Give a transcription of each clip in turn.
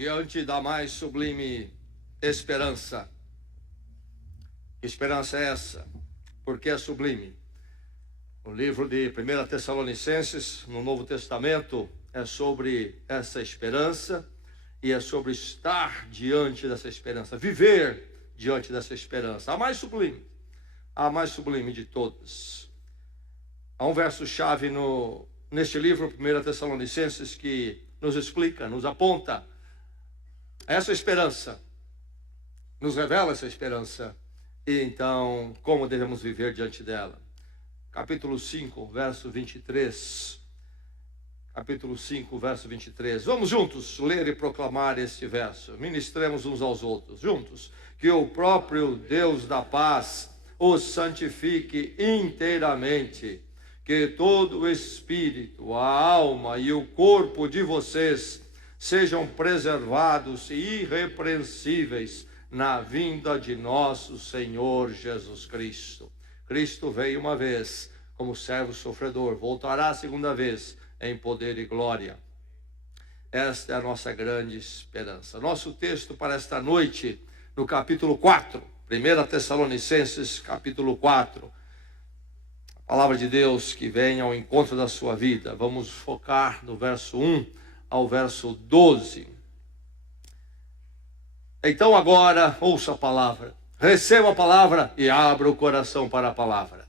diante da mais sublime esperança. Que esperança é essa? Porque é sublime. O livro de 1 Tessalonicenses, no Novo Testamento, é sobre essa esperança e é sobre estar diante dessa esperança, viver diante dessa esperança, a mais sublime de todas. Há um verso-chave neste livro, 1 Tessalonicenses, que nos explica, nos aponta essa esperança, nos revela essa esperança, e então como devemos viver diante dela. Capítulo 5, verso 23. Capítulo 5, verso 23. Vamos juntos ler e proclamar este verso. Ministremos uns aos outros, juntos. Que o próprio Deus da paz os santifique inteiramente. Que todo o espírito, a alma e o corpo de vocês sejam preservados e irrepreensíveis na vinda de nosso Senhor Jesus Cristo. Cristo veio uma vez como servo sofredor, voltará a segunda vez em poder e glória. Esta é a nossa grande esperança. Nosso texto para esta noite, no capítulo 4, 1 Tessalonicenses, capítulo 4. A palavra de Deus que vem ao encontro da sua vida. Vamos focar no verso 1 ao verso 12. Então agora, ouça a palavra. Receba a palavra e abra o coração para a palavra.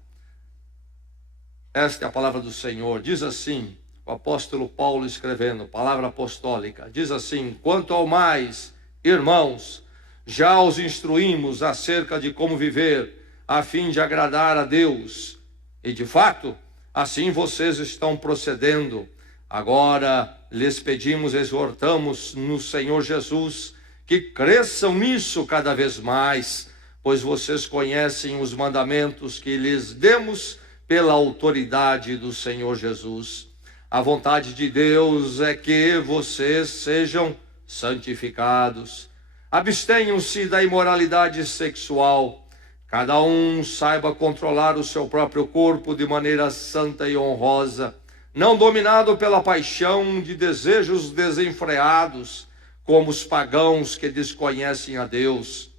Esta é a palavra do Senhor. Diz assim, o apóstolo Paulo escrevendo, palavra apostólica. Diz assim: quanto ao mais, irmãos, já os instruímos acerca de como viver, a fim de agradar a Deus. E de fato, assim vocês estão procedendo. Agora lhes pedimos, exortamos no Senhor Jesus, que cresçam nisso cada vez mais, pois vocês conhecem os mandamentos que lhes demos pela autoridade do Senhor Jesus. A vontade de Deus é que vocês sejam santificados. Abstenham-se da imoralidade sexual. Cada um saiba controlar o seu próprio corpo de maneira santa e honrosa, não dominado pela paixão de desejos desenfreados, como os pagãos que desconhecem a Deus.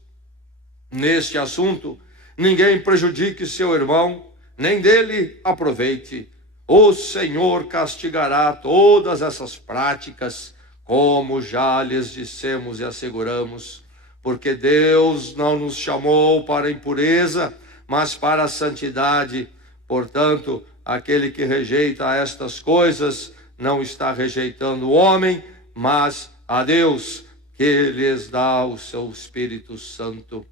Neste assunto, ninguém prejudique seu irmão, nem dele aproveite. O Senhor castigará todas essas práticas, como já lhes dissemos e asseguramos, porque Deus não nos chamou para a impureza, mas para a santidade. Portanto, aquele que rejeita estas coisas não está rejeitando o homem, mas a Deus, que lhes dá o seu Espírito Santo.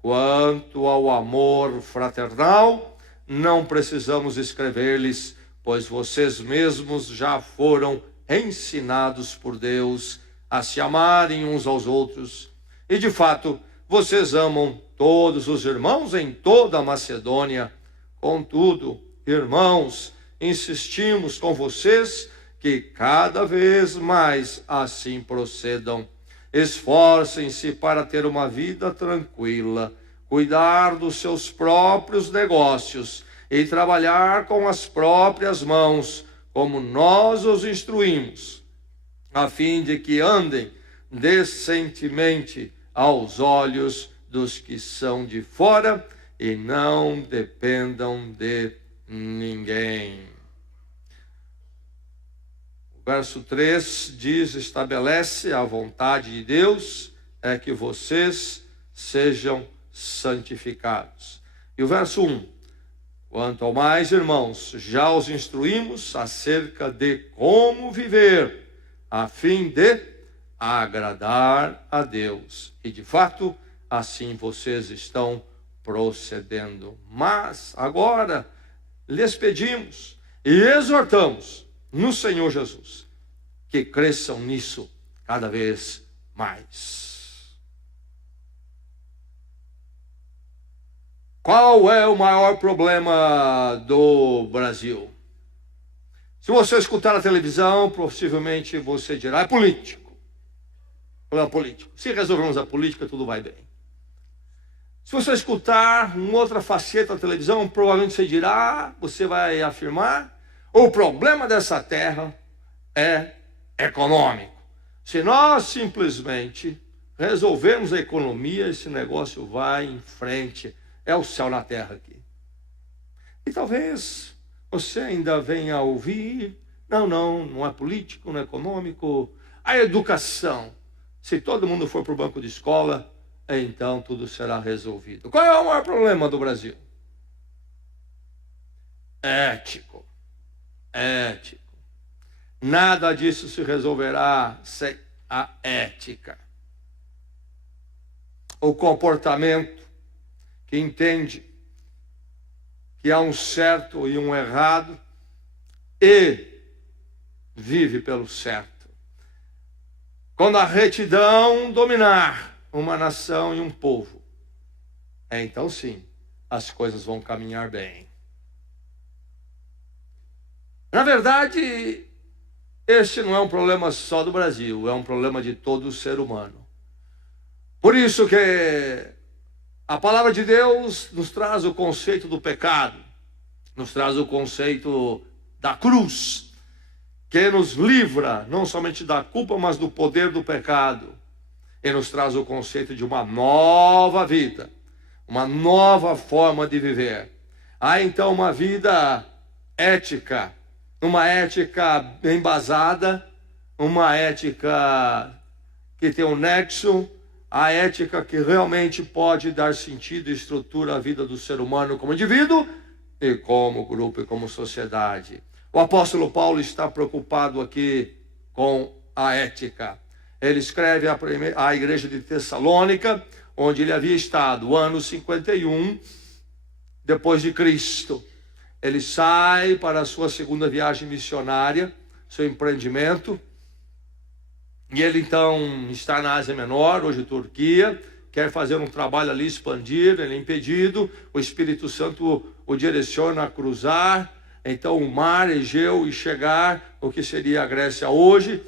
Quanto ao amor fraternal, não precisamos escrever-lhes, pois vocês mesmos já foram ensinados por Deus a se amarem uns aos outros. E de fato, vocês amam todos os irmãos em toda a Macedônia. Contudo, irmãos, insistimos com vocês que cada vez mais assim procedam. Esforcem-se para ter uma vida tranquila, cuidar dos seus próprios negócios e trabalhar com as próprias mãos, como nós os instruímos, a fim de que andem decentemente aos olhos dos que são de fora e não dependam de ninguém. O verso 3 diz, estabelece a vontade de Deus é que vocês sejam santificados. E o verso 1, quanto ao mais, irmãos, já os instruímos acerca de como viver, a fim de agradar a Deus. E de fato, assim vocês estão procedendo. Mas agora lhes pedimos e exortamos no Senhor Jesus que cresçam nisso cada vez mais. Qual é o maior problema do Brasil? Se você escutar na televisão, possivelmente você dirá, é político. Problema político. Se resolvermos a política, tudo vai bem. Se você escutar uma outra faceta da televisão, provavelmente você vai afirmar, o problema dessa terra é econômico. Se nós simplesmente resolvermos a economia, esse negócio vai em frente. É o céu na terra aqui. E talvez você ainda venha a ouvir, não é político, não é econômico. A educação, se todo mundo for para o banco de escola, então tudo será resolvido. Qual é o maior problema do Brasil? Ético. Nada disso se resolverá sem a ética. O comportamento que entende que há um certo e um errado e vive pelo certo. Quando a retidão dominar uma nação e um povo, então sim, as coisas vão caminhar bem. Na verdade, este não é um problema só do Brasil, é um problema de todo ser humano. Por isso que a palavra de Deus nos traz o conceito do pecado, nos traz o conceito da cruz, que nos livra não somente da culpa, mas do poder do pecado. E nos traz o conceito de uma nova vida, uma nova forma de viver. Há então uma vida ética, uma ética embasada, uma ética que tem um nexo, a ética que realmente pode dar sentido e estrutura à vida do ser humano como indivíduo e como grupo e como sociedade. O apóstolo Paulo está preocupado aqui com a ética. Ele escreve à igreja de Tessalônica, onde ele havia estado, ano 51 depois de Cristo. Ele sai para a sua segunda viagem missionária, seu empreendimento. E ele então está na Ásia Menor, hoje Turquia, quer fazer um trabalho ali, expandir, ele é impedido, o Espírito Santo o direciona a cruzar, então o mar Egeu e chegar o que seria a Grécia hoje,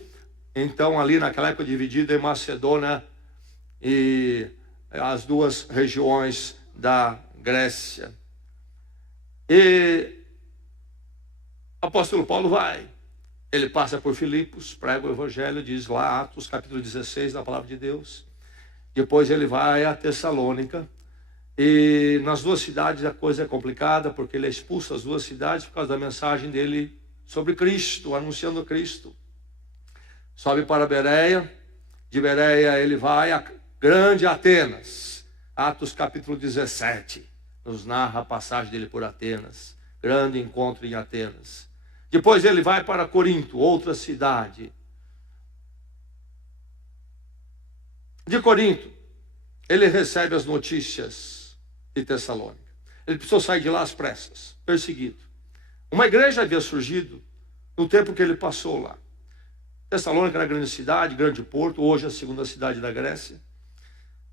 então ali naquela época dividida em Macedônia e as duas regiões da Grécia. E o apóstolo Paulo vai. Ele passa por Filipos, prega o evangelho, diz lá, Atos capítulo 16 da palavra de Deus. Depois ele vai a Tessalônica. E nas duas cidades a coisa é complicada, porque ele é expulso das duas cidades por causa da mensagem dele sobre Cristo, anunciando Cristo. Sobe para Bereia. De Bereia ele vai a grande Atenas. Atos capítulo 17 nos narra a passagem dele por Atenas. Grande encontro em Atenas. Depois ele vai para Corinto, outra cidade. De Corinto, ele recebe as notícias de Tessalônica. Ele precisou sair de lá às pressas, perseguido. Uma igreja havia surgido no tempo que ele passou lá. Tessalônica era grande cidade, grande porto, hoje é a segunda cidade da Grécia.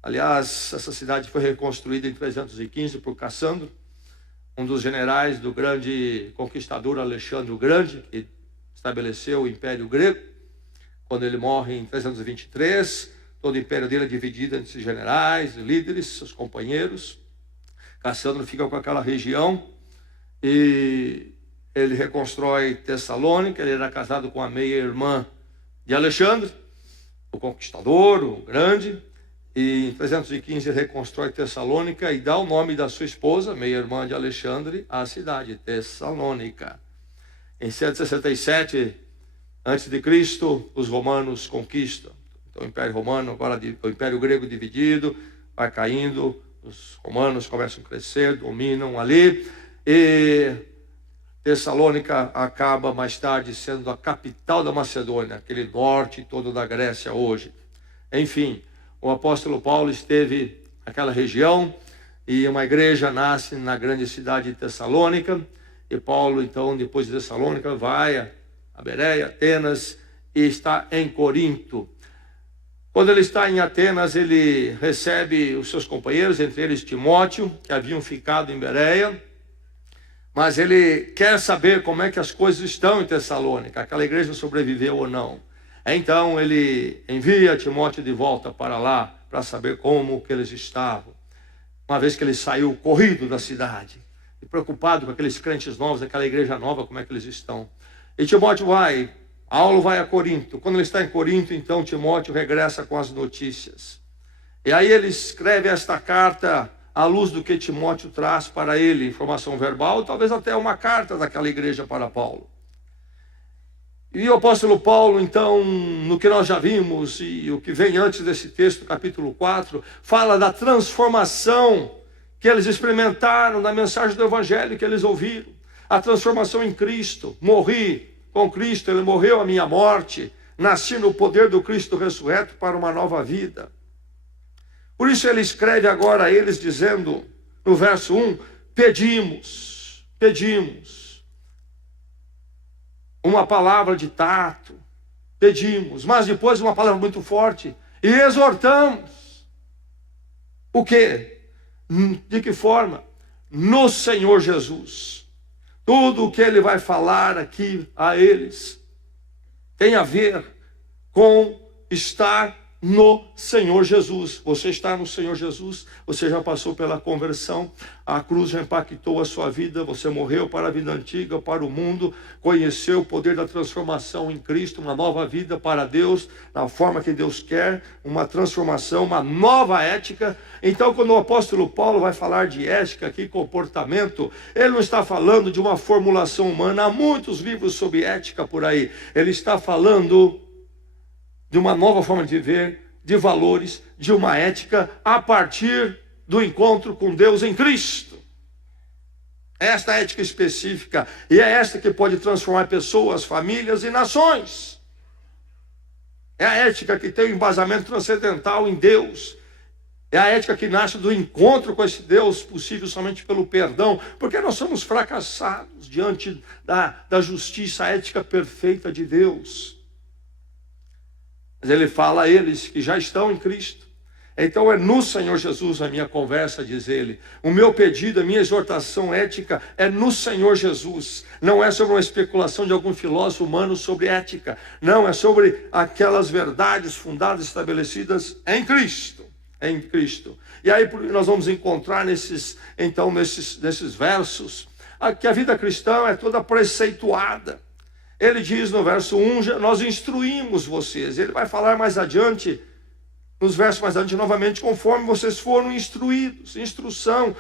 Aliás, essa cidade foi reconstruída em 315 por Cassandro, um dos generais do grande conquistador Alexandre o Grande, que estabeleceu o Império Grego. Quando ele morre em 323, todo o império dele é dividido entre generais, líderes, seus companheiros. Cassandro fica com aquela região e ele reconstrói Tessalônica. Ele era casado com a meia-irmã de Alexandre, o conquistador, o grande. E em 315 ele reconstrói Tessalônica e dá o nome da sua esposa, meia-irmã de Alexandre, à cidade, Tessalônica. Em 167 a.C., os romanos conquistam. Então o Império Romano, agora o Império Grego dividido, vai caindo, os romanos começam a crescer, dominam ali. E Tessalônica acaba mais tarde sendo a capital da Macedônia, aquele norte todo da Grécia hoje. Enfim, o apóstolo Paulo esteve naquela região e uma igreja nasce na grande cidade de Tessalônica. E Paulo, então, depois de Tessalônica, vai a Bereia, Atenas e está em Corinto. Quando ele está em Atenas, ele recebe os seus companheiros, entre eles Timóteo, que haviam ficado em Bereia. Mas ele quer saber como é que as coisas estão em Tessalônica, aquela igreja sobreviveu ou não. Então ele envia Timóteo de volta para lá, para saber como que eles estavam. Uma vez que ele saiu corrido da cidade, e preocupado com aqueles crentes novos, aquela igreja nova, como é que eles estão. E Timóteo vai Paulo vai a Corinto. Quando ele está em Corinto, então Timóteo regressa com as notícias. E aí ele escreve esta carta à luz do que Timóteo traz para ele, informação verbal, talvez até uma carta daquela igreja para Paulo. E o apóstolo Paulo, então, no que nós já vimos, e o que vem antes desse texto, capítulo 4, fala da transformação que eles experimentaram na mensagem do evangelho que eles ouviram. A transformação em Cristo. Morri com Cristo, ele morreu a minha morte, nasci no poder do Cristo ressurreto para uma nova vida. Por isso ele escreve agora a eles dizendo, no verso 1, pedimos, uma palavra de tato, pedimos, mas depois uma palavra muito forte, e exortamos. O quê? De que forma? No Senhor Jesus. Tudo o que ele vai falar aqui a eles tem a ver com estar no Senhor Jesus. Você está no Senhor Jesus, você já passou pela conversão, a cruz já impactou a sua vida, você morreu para a vida antiga, para o mundo, conheceu o poder da transformação em Cristo, uma nova vida para Deus, na forma que Deus quer, uma transformação, uma nova ética. Então, quando o apóstolo Paulo vai falar de ética aqui, comportamento, ele não está falando de uma formulação humana. Há muitos livros sobre ética por aí. Ele está falando de uma nova forma de viver, de valores, de uma ética a partir do encontro com Deus em Cristo. Esta ética específica, e é esta que pode transformar pessoas, famílias e nações. É a ética que tem um embasamento transcendental em Deus. É a ética que nasce do encontro com esse Deus, possível somente pelo perdão, porque nós somos fracassados diante da justiça ética perfeita de Deus. Mas ele fala a eles que já estão em Cristo. Então é no Senhor Jesus a minha conversa, diz ele. O meu pedido, a minha exortação ética é no Senhor Jesus. Não é sobre uma especulação de algum filósofo humano sobre ética. Não, é sobre aquelas verdades fundadas, estabelecidas em Cristo. Em Cristo. E aí nós vamos encontrar nesses versos que a vida cristã é toda preceituada. Ele diz no verso 1, nós instruímos vocês. Ele vai falar mais adiante, nos versos mais adiante, novamente, conforme vocês foram instruídos. Instrução.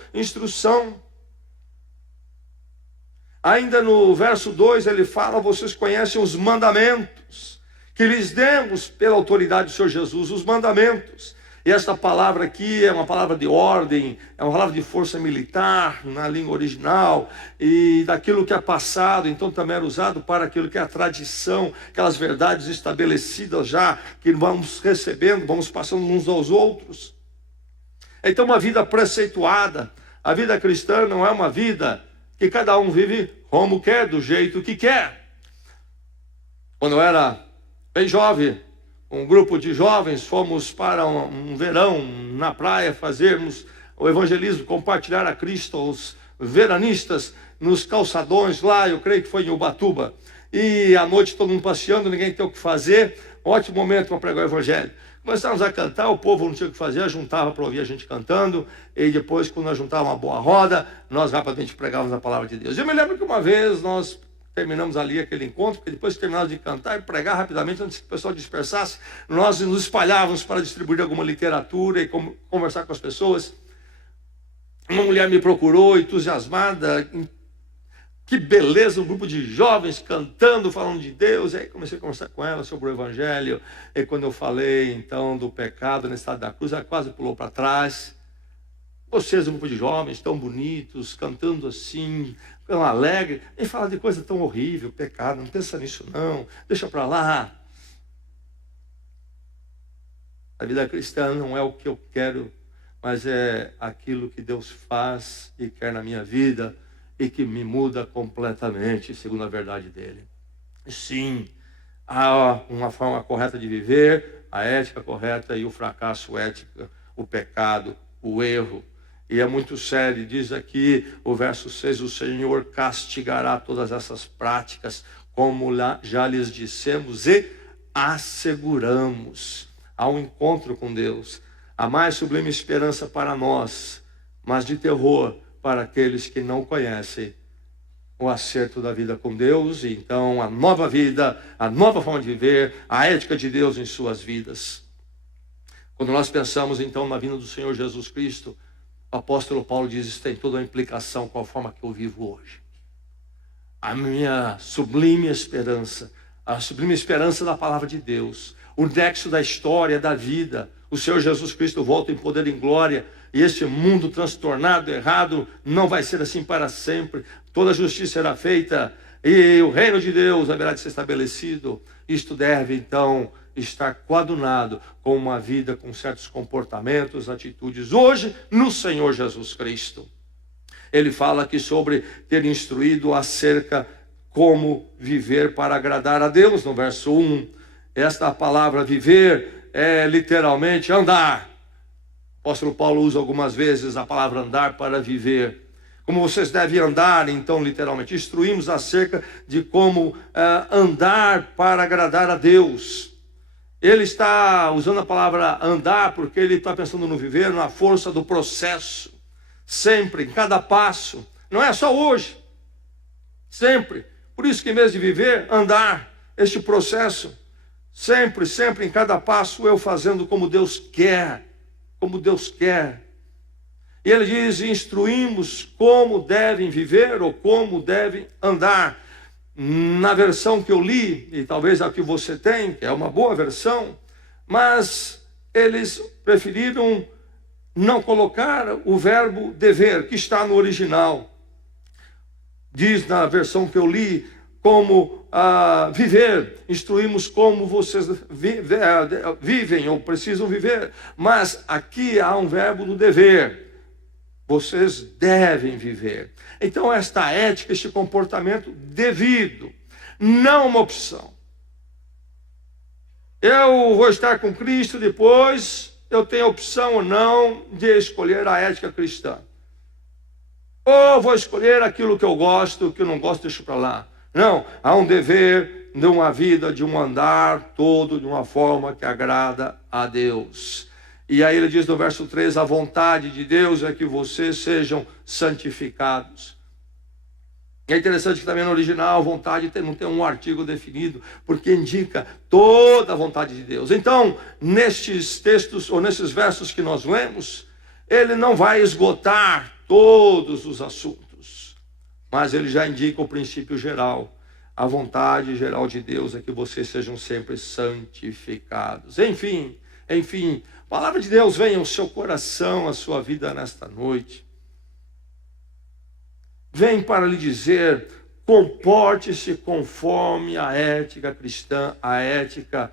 Ainda no verso 2, ele fala, vocês conhecem os mandamentos, que lhes demos pela autoridade do Senhor Jesus, os mandamentos. E esta palavra aqui é uma palavra de ordem, é uma palavra de força militar na língua original, e daquilo que é passado, então também era usado para aquilo que é a tradição, aquelas verdades estabelecidas já, que vamos recebendo, vamos passando uns aos outros. Então uma vida preceituada, a vida cristã não é uma vida que cada um vive como quer, do jeito que quer. Quando eu era bem jovem, um grupo de jovens, fomos para um verão na praia fazermos o evangelismo, compartilhar a Cristo aos veranistas nos calçadões lá, eu creio que foi em Ubatuba. E à noite todo mundo passeando, ninguém tem o que fazer, ótimo momento para pregar o evangelho. Começamos a cantar, o povo não tinha o que fazer, juntava para ouvir a gente cantando, e depois quando nós juntávamos uma boa roda, nós rapidamente pregávamos a palavra de Deus. Eu me lembro que uma vez nós terminamos ali aquele encontro, porque depois que terminamos de cantar e pregar rapidamente, antes que o pessoal dispersasse, nós nos espalhávamos para distribuir alguma literatura e conversar com as pessoas. Uma mulher me procurou, entusiasmada, que beleza, um grupo de jovens cantando, falando de Deus. E aí comecei a conversar com ela sobre o evangelho, e quando eu falei então do pecado na estrada da cruz, ela quase pulou para trás. Vocês, um grupo de jovens tão bonitos, cantando assim, tão alegre, e fala de coisa tão horrível, pecado, não pensa nisso não, deixa para lá. A vida cristã não é o que eu quero, mas é aquilo que Deus faz e quer na minha vida e que me muda completamente, segundo a verdade dele. Sim, há uma forma correta de viver, a ética correta e o fracasso ético, o pecado, o erro. E é muito sério, diz aqui o verso 6, o Senhor castigará todas essas práticas, como já lhes dissemos e asseguramos. Há um encontro com Deus, a mais sublime esperança para nós, mas de terror para aqueles que não conhecem o acerto da vida com Deus, e então a nova vida, a nova forma de viver, a ética de Deus em suas vidas. Quando nós pensamos então na vinda do Senhor Jesus Cristo, o apóstolo Paulo diz: isso tem toda uma implicação com a forma que eu vivo hoje. A minha sublime esperança, a sublime esperança da palavra de Deus, o nexo da história, da vida. O Senhor Jesus Cristo volta em poder e em glória, e este mundo transtornado, errado, não vai ser assim para sempre. Toda justiça será feita, e o reino de Deus haverá de ser estabelecido. Isto deve, então, estar coadunado com uma vida com certos comportamentos, atitudes, hoje, no Senhor Jesus Cristo. Ele fala aqui sobre ter instruído acerca como viver para agradar a Deus, no verso 1. Esta palavra viver é literalmente andar. O apóstolo Paulo usa algumas vezes a palavra andar para viver. Como vocês devem andar, então, literalmente. Instruímos acerca de como andar para agradar a Deus. Ele está usando a palavra andar porque ele está pensando no viver, na força do processo. Sempre, em cada passo. Não é só hoje. Sempre. Por isso que em vez de viver, andar. Este processo. Sempre, sempre, em cada passo, eu fazendo como Deus quer. Como Deus quer. E ele diz: instruímos como devem viver ou como devem andar. Na versão que eu li, e talvez a que você tem, que é uma boa versão, mas eles preferiram não colocar o verbo dever, que está no original. Diz na versão que eu li, como viver. Instruímos como vocês vivem ou precisam viver. Mas aqui há um verbo do dever. Vocês devem viver. Então esta ética, este comportamento devido, não uma opção. Eu vou estar com Cristo, depois eu tenho a opção ou não de escolher a ética cristã. Ou vou escolher aquilo que eu gosto, o que eu não gosto, deixo para lá. Não, há um dever de uma vida, de um andar todo de uma forma que agrada a Deus. E aí ele diz no verso 3, a vontade de Deus é que vocês sejam santificados. E é interessante que também no original a vontade não tem um artigo definido, porque indica toda a vontade de Deus. Então, nestes textos, ou nesses versos que nós lemos, ele não vai esgotar todos os assuntos, mas ele já indica o princípio geral. A vontade geral de Deus é que vocês sejam sempre santificados. Enfim, a palavra de Deus venha ao seu coração, à sua vida nesta noite. Vem para lhe dizer: comporte-se conforme a ética cristã, a ética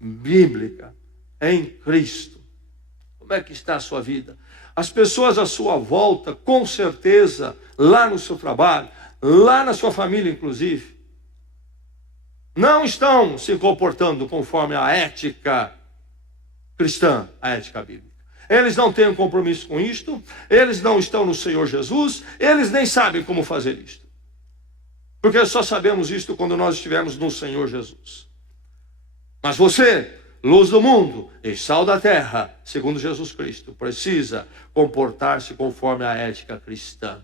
bíblica, em Cristo. Como é que está a sua vida? As pessoas à sua volta, com certeza, lá no seu trabalho, lá na sua família, inclusive, não estão se comportando conforme a ética cristã, a ética bíblica. Eles não têm um compromisso com isto, eles não estão no Senhor Jesus, eles nem sabem como fazer isto. Porque só sabemos isto quando nós estivermos no Senhor Jesus. Mas você, luz do mundo e sal da terra, segundo Jesus Cristo, precisa comportar-se conforme a ética cristã.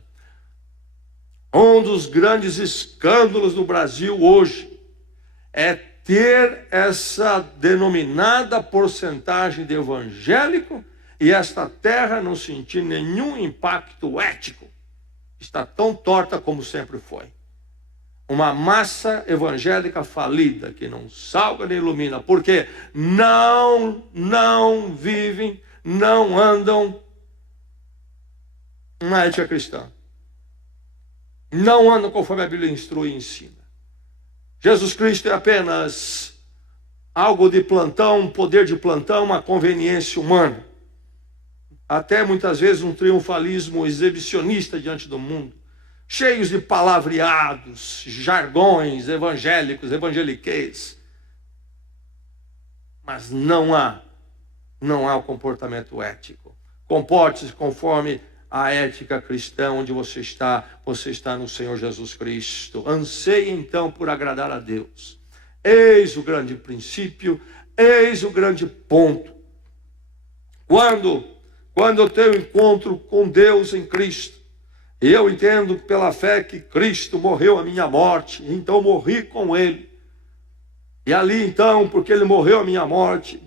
Um dos grandes escândalos do Brasil hoje é ter essa denominada porcentagem de evangélico e esta terra não sentir nenhum impacto ético. Está tão torta como sempre foi. Uma massa evangélica falida, que não salga nem ilumina, porque não vivem, não andam na ética cristã. Não andam conforme a Bíblia instrui e ensina. Jesus Cristo é apenas algo de plantão, um poder de plantão, uma conveniência humana. Até muitas vezes um triunfalismo exibicionista diante do mundo. Cheios de palavreados, jargões evangélicos, evangeliqueis. Mas não há o comportamento ético. Comporte-se conforme a ética cristã, onde você está no Senhor Jesus Cristo. Anseie então por agradar a Deus. Eis o grande princípio, eis o grande ponto. Quando eu tenho encontro com Deus em Cristo, E eu entendo pela fé que Cristo morreu a minha morte, então morri com Ele. E ali então, porque Ele morreu a minha morte,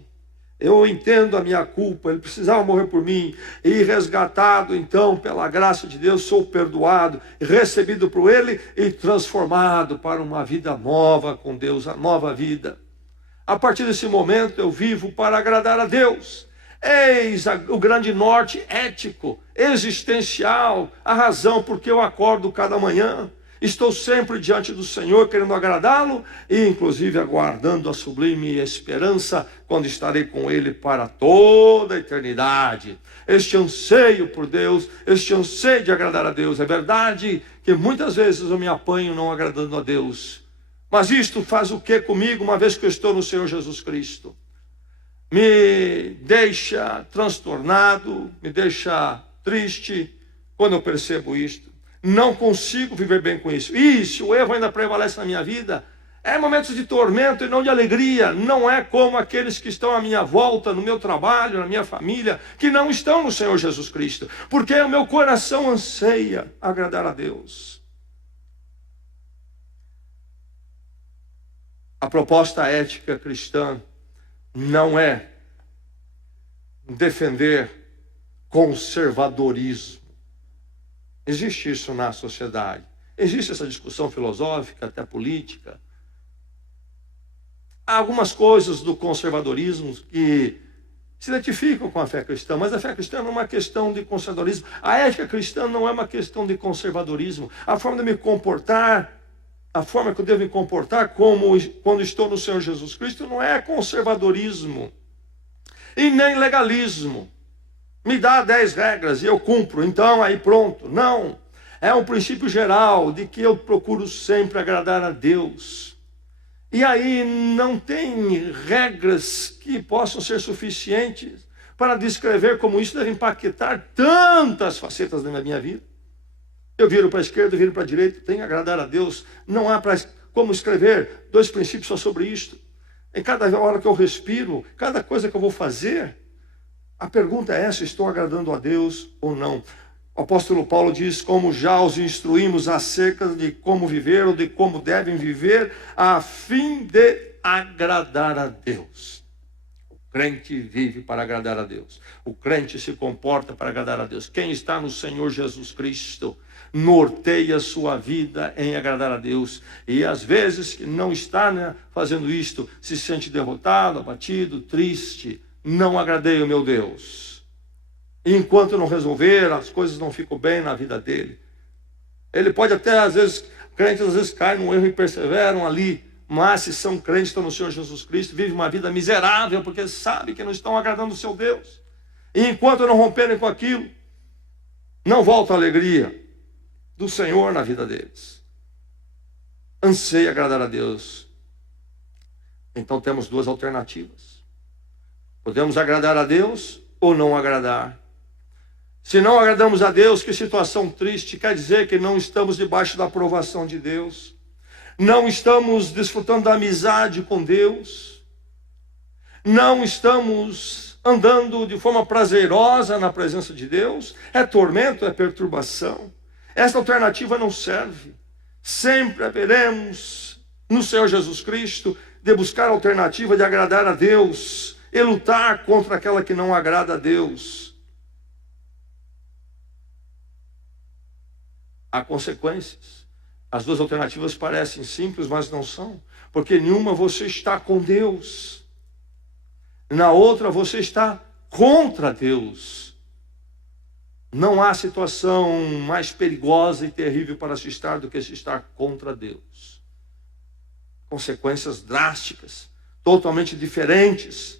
eu entendo a minha culpa, Ele precisava morrer por mim, e resgatado então pela graça de Deus, sou perdoado, recebido por Ele e transformado para uma vida nova com Deus, a nova vida. A partir desse momento eu vivo para agradar a Deus. Eis o grande norte ético, existencial, a razão porque eu acordo cada manhã. Estou sempre diante do Senhor, querendo agradá-lo e inclusive aguardando a sublime esperança quando estarei com Ele para toda a eternidade. Este anseio por Deus, este anseio de agradar a Deus. É verdade que muitas vezes eu me apanho não agradando a Deus. Mas isto faz o que comigo, uma vez que eu estou no Senhor Jesus Cristo? Me deixa transtornado, me deixa triste quando eu percebo isto. Não consigo viver bem com isso. E se o erro ainda prevalece na minha vida, é momentos de tormento e não de alegria. Não é como aqueles que estão à minha volta, no meu trabalho, na minha família, que não estão no Senhor Jesus Cristo. Porque o meu coração anseia agradar a Deus. A proposta ética cristã não é defender conservadorismo. Existe isso na sociedade. Existe essa discussão filosófica, até política. Há algumas coisas do conservadorismo que se identificam com a fé cristã, mas a fé cristã não é uma questão de conservadorismo. A ética cristã não é uma questão de conservadorismo. A forma de me comportar, a forma que eu devo me comportar como quando estou no Senhor Jesus Cristo não é conservadorismo e nem legalismo. Me dá 10 regras e eu cumpro, então aí pronto. Não, é um princípio geral de que eu procuro sempre agradar a Deus. E aí não tem regras que possam ser suficientes para descrever como isso deve impactar tantas facetas da minha vida. Eu viro para a esquerda, viro para a direita, tenho que agradar a Deus. Não há como escrever 2 princípios só sobre isto. Em cada hora que eu respiro, cada coisa que eu vou fazer, a pergunta é essa: estou agradando a Deus ou não? O apóstolo Paulo diz: como já os instruímos acerca de como viver ou de como devem viver, a fim de agradar a Deus. O crente vive para agradar a Deus. O crente se comporta para agradar a Deus. Quem está no Senhor Jesus Cristo norteia sua vida em agradar a Deus. E às vezes que não está fazendo isto, se sente derrotado, abatido, triste. Não agradei o meu Deus. E enquanto não resolver, as coisas não ficam bem na vida dele. Ele pode até, às vezes, crentes às vezes caem num erro e perseveram ali. Mas se são crentes, estão no Senhor Jesus Cristo, vivem uma vida miserável, porque sabem que não estão agradando o seu Deus. E enquanto não romperem com aquilo, não volta a alegria do Senhor na vida deles. Anseia agradar a Deus. Então temos 2 alternativas. Podemos agradar a Deus ou não agradar. Se não agradamos a Deus, que situação triste, quer dizer que não estamos debaixo da aprovação de Deus. Não estamos desfrutando da amizade com Deus. Não estamos andando de forma prazerosa na presença de Deus. É tormento, é perturbação. Esta alternativa não serve. Sempre haveremos no Senhor Jesus Cristo de buscar a alternativa de agradar a Deus e lutar contra aquela que não agrada a Deus. Há consequências. As 2 alternativas parecem simples, mas não são. Porque nenhuma você está com Deus. Na outra você está contra Deus. Não há situação mais perigosa e terrível para se estar do que se estar contra Deus. Consequências drásticas, totalmente diferentes.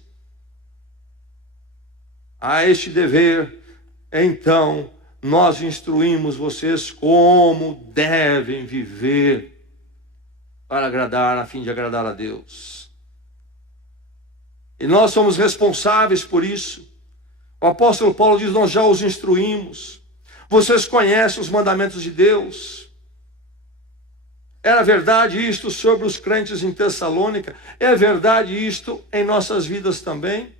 A este dever, então, nós instruímos vocês como devem viver para agradar, a fim de agradar a Deus. E nós somos responsáveis por isso. O apóstolo Paulo diz: nós já os instruímos. Vocês conhecem os mandamentos de Deus. Era verdade isto sobre os crentes em Tessalônica. É verdade isto em nossas vidas também.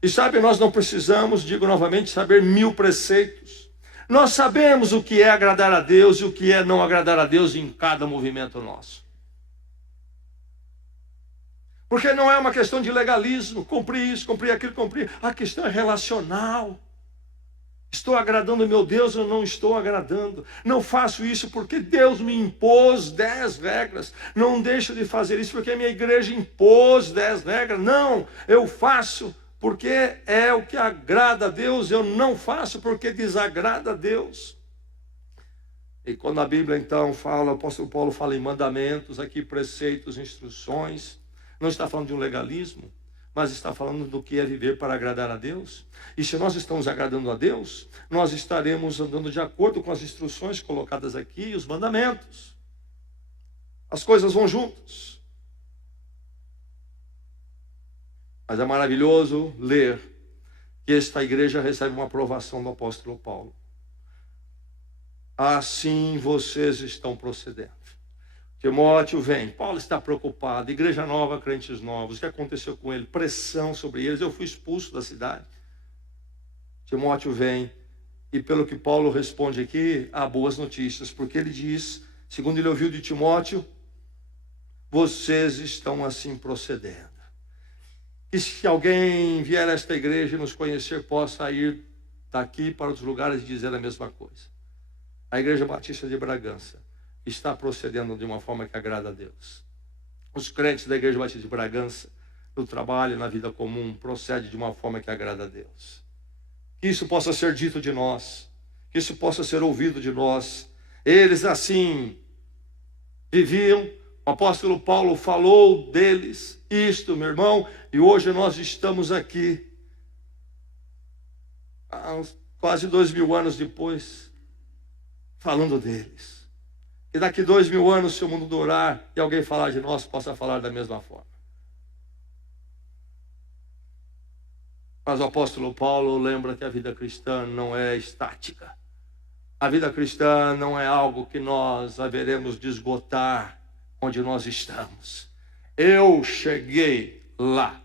E sabe, nós não precisamos, digo novamente, saber 1000 preceitos. Nós sabemos o que é agradar a Deus e o que é não agradar a Deus em cada movimento nosso. Porque não é uma questão de legalismo, cumprir isso, cumprir aquilo, cumprir. A questão é relacional. Estou agradando meu Deus ou não estou agradando? Não faço isso porque Deus me impôs 10 regras. Não deixo de fazer isso porque a minha igreja impôs 10 regras. Não, eu faço porque é o que agrada a Deus. Eu não faço porque desagrada a Deus. E quando a Bíblia então fala, o apóstolo Paulo fala em mandamentos, aqui preceitos, instruções, não está falando de um legalismo, mas está falando do que é viver para agradar a Deus. E se nós estamos agradando a Deus, nós estaremos andando de acordo com as instruções colocadas aqui e os mandamentos. As coisas vão juntas. Mas é maravilhoso ler que esta igreja recebe uma aprovação do apóstolo Paulo. Assim vocês estão procedendo. Timóteo vem, Paulo está preocupado, igreja nova, crentes novos, o que aconteceu com ele? Pressão sobre eles, eu fui expulso da cidade. Timóteo vem, e pelo que Paulo responde aqui, há boas notícias, porque ele diz, segundo ele ouviu de Timóteo, vocês estão assim procedendo. E se alguém vier a esta igreja e nos conhecer, possa ir daqui para os lugares e dizer a mesma coisa. A Igreja Batista de Bragança está procedendo de uma forma que agrada a Deus. Os crentes da Igreja Batista de Bragança, no trabalho, na vida comum, procedem de uma forma que agrada a Deus. Que isso possa ser dito de nós, que isso possa ser ouvido de nós. Eles assim viviam, o apóstolo Paulo falou deles, isto, meu irmão, e hoje nós estamos aqui, há quase 2000 anos depois, falando deles. E daqui 2000 anos, se o mundo durar e alguém falar de nós, possa falar da mesma forma. Mas o apóstolo Paulo lembra que a vida cristã não é estática. A vida cristã não é algo que nós haveremos de esgotar onde nós estamos. Eu cheguei lá.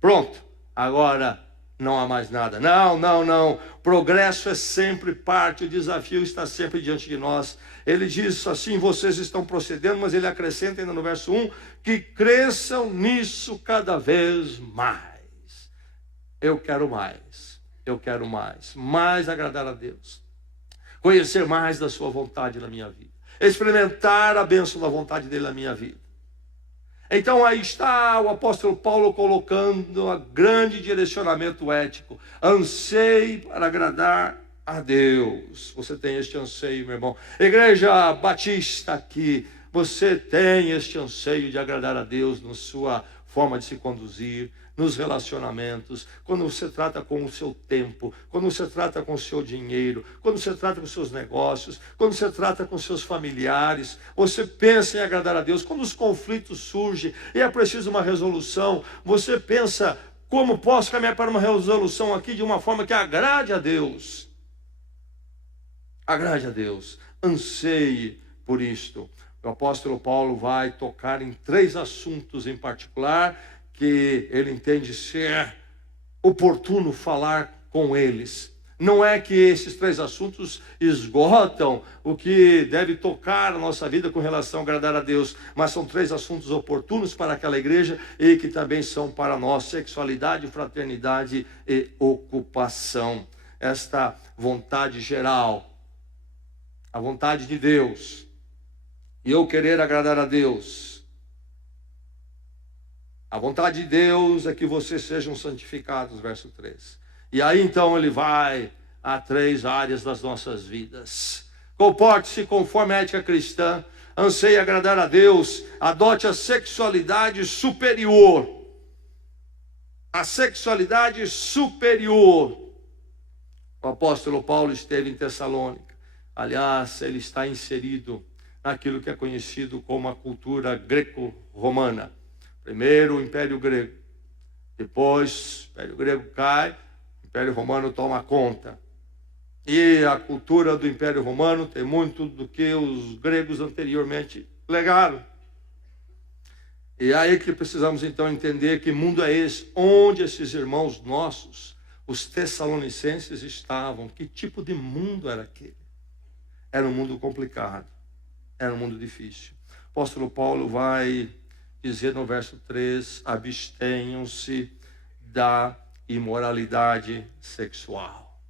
Pronto, agora não há mais nada. Não. Progresso é sempre parte, o desafio está sempre diante de nós. Ele diz assim, vocês estão procedendo, mas ele acrescenta ainda no verso 1, que cresçam nisso cada vez mais. Eu quero mais agradar a Deus. Conhecer mais da sua vontade na minha vida. Experimentar a bênção da vontade dele na minha vida. Então aí está o apóstolo Paulo colocando um grande direcionamento ético. Anseie para agradar a Deus. Você tem este anseio, meu irmão. Igreja Batista aqui, você tem este anseio de agradar a Deus na sua forma de se conduzir, nos relacionamentos, quando você trata com o seu tempo, quando você trata com o seu dinheiro, quando você trata com os seus negócios, quando você trata com seus familiares, você pensa em agradar a Deus. Quando os conflitos surgem e é preciso uma resolução, você pensa, como posso caminhar para uma resolução aqui de uma forma que agrade a Deus? Agrade a Deus, anseie por isto. O apóstolo Paulo vai tocar em 3 assuntos em particular, que ele entende ser oportuno falar com eles. Não é que esses 3 assuntos esgotam o que deve tocar a nossa vida com relação a agradar a Deus, mas são 3 assuntos oportunos para aquela igreja e que também são para nós: sexualidade, fraternidade e ocupação. Esta vontade geral, a vontade de Deus, e eu querer agradar a Deus. A vontade de Deus é que vocês sejam santificados, verso 3. E aí então ele vai a 3 áreas das nossas vidas. Comporte-se conforme a ética cristã, anseie agradar a Deus, adote a sexualidade superior. A sexualidade superior. O apóstolo Paulo esteve em Tessalônica. Aliás, ele está inserido naquilo que é conhecido como a cultura greco-romana. Primeiro o Império Grego, depois o Império Grego cai, o Império Romano toma conta. E a cultura do Império Romano tem muito do que os gregos anteriormente legaram. E é aí que precisamos então entender que mundo é esse, onde esses irmãos nossos, os tessalonicenses estavam. Que tipo de mundo era aquele? Era um mundo complicado, era um mundo difícil. O apóstolo Paulo vai dizer no verso 3, abstenham-se da imoralidade sexual.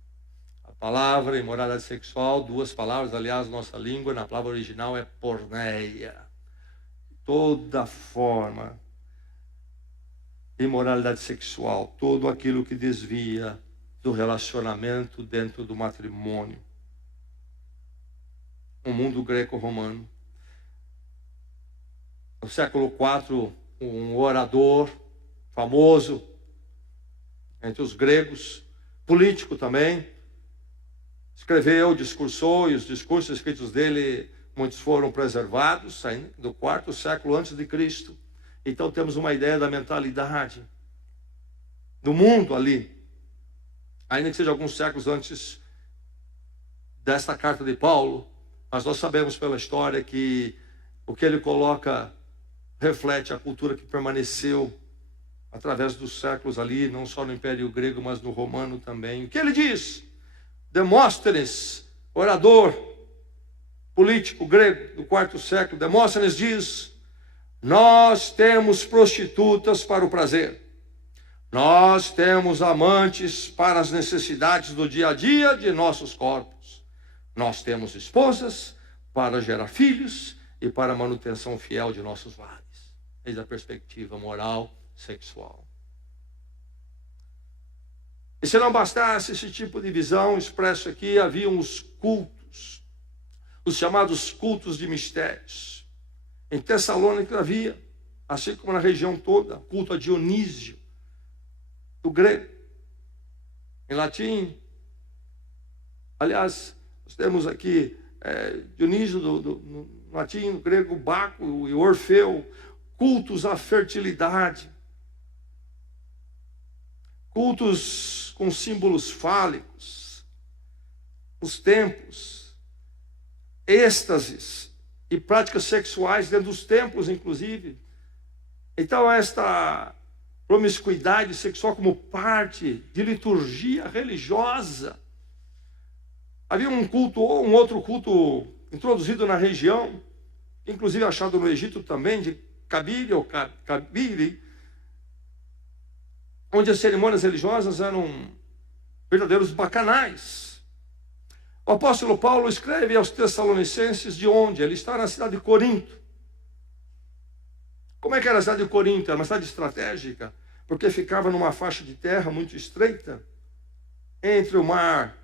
A palavra imoralidade sexual, duas palavras, aliás, nossa língua, na palavra original é porneia. Toda forma de imoralidade sexual, todo aquilo que desvia do relacionamento dentro do matrimônio. O mundo greco-romano. No século IV, um orador famoso entre os gregos, político também, escreveu, discursou, e os discursos escritos dele, muitos foram preservados, ainda do quarto século antes de Cristo. Então temos uma ideia da mentalidade do mundo ali, ainda que seja alguns séculos antes desta carta de Paulo, mas nós sabemos pela história que o que ele coloca reflete a cultura que permaneceu através dos séculos ali, não só no Império Grego, mas no Romano também. O que ele diz? Demóstenes, orador político grego do quarto século, Demóstenes diz: nós temos prostitutas para o prazer, nós temos amantes para as necessidades do dia a dia de nossos corpos, nós temos esposas para gerar filhos e para a manutenção fiel de nossos lares. Eis a perspectiva moral sexual. E se não bastasse esse tipo de visão expresso aqui, haviam os cultos, os chamados cultos de mistérios. Em Tessalônica havia, assim como na região toda, culto a Dionísio, do grego. Em latim, aliás, nós temos aqui Dionísio no latim, no grego, Baco e Orfeu, cultos à fertilidade, cultos com símbolos fálicos, os templos, êxtases e práticas sexuais dentro dos templos, inclusive. Então, esta promiscuidade sexual como parte de liturgia religiosa. Havia um outro culto introduzido na região, inclusive achado no Egito também, de Kabyle ou Kabyle, onde as cerimônias religiosas eram verdadeiros bacanais. O apóstolo Paulo escreve aos Tessalonicenses de onde? Ele está na cidade de Corinto. Como é que era a cidade de Corinto? Era uma cidade estratégica, porque ficava numa faixa de terra muito estreita, entre o mar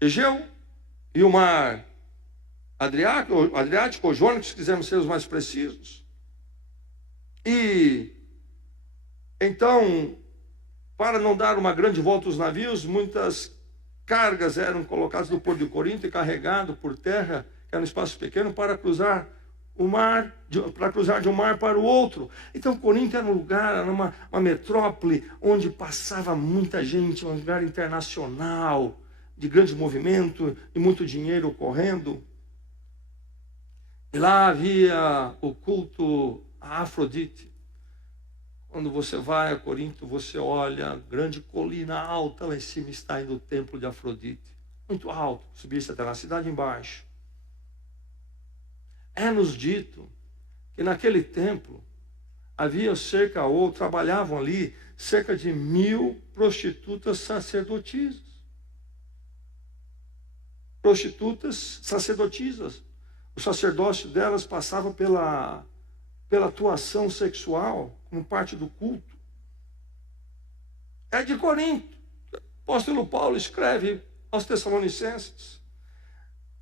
Egeu e o mar Adriático ou Jônico, se quisermos ser os mais precisos. E então, para não dar uma grande volta aos navios, muitas cargas eram colocadas no porto de Corinto e carregado por terra, que era um espaço pequeno, para cruzar o mar, para cruzar de um mar para o outro. Então, Corinto era um lugar, era uma metrópole onde passava muita gente, um lugar internacional, de grande movimento e muito dinheiro correndo. E lá havia o culto a Afrodite. Quando você vai a Corinto, você olha a grande colina alta, lá em cima está indo o templo de Afrodite. Muito alto, subisse até na cidade embaixo. É-nos dito que naquele templo havia trabalhavam ali cerca de 1000 prostitutas sacerdotisas. Prostitutas sacerdotisas. O sacerdócio delas passava pela atuação sexual como parte do culto. É de Corinto. O apóstolo Paulo escreve aos Tessalonicenses.